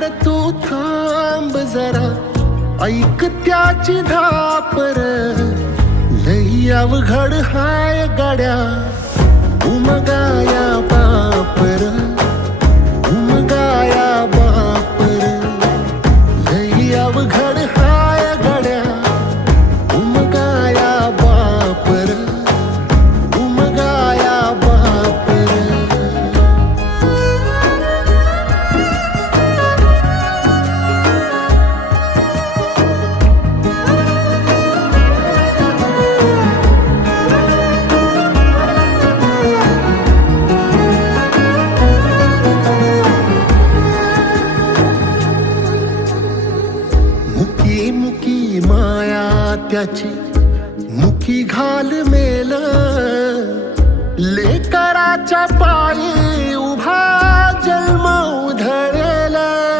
वर तू थांब जरा, ऐक त्याची धापर. लई अवघड हाय गाड्या उमगाया बापर, उमगाया बापर. लई अवघड हाय गाड्या उमगाया बापर, उमगाया बापर. मुकी मुकी माया त्याची, मुकी घाल मेल लेकराच्या पायी